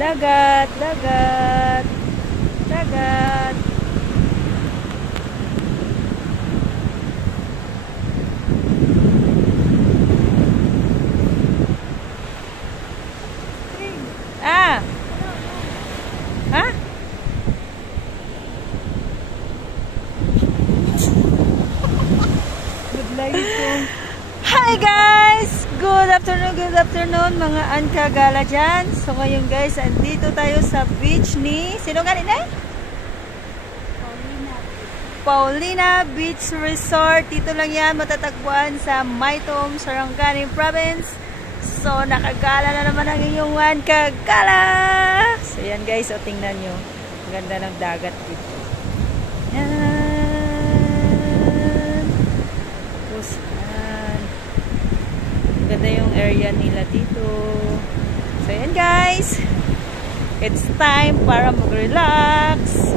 Dagat, dagat, dagat. Ah. Ha? Hi guys! Good afternoon mga Ankagala dyan. So ngayon guys, andito tayo sa beach ni... Sino galing na? Paulina Beach Resort. Dito lang yan matatagpuan sa Maytom, Sarangani Province. So nakagala na naman ang inyong Ankagala. So yan guys, o tingnan nyo. Ang ganda ng dagat dito. Yan. Ganda yung area nila dito. So yan guys, it's time para mag-relax.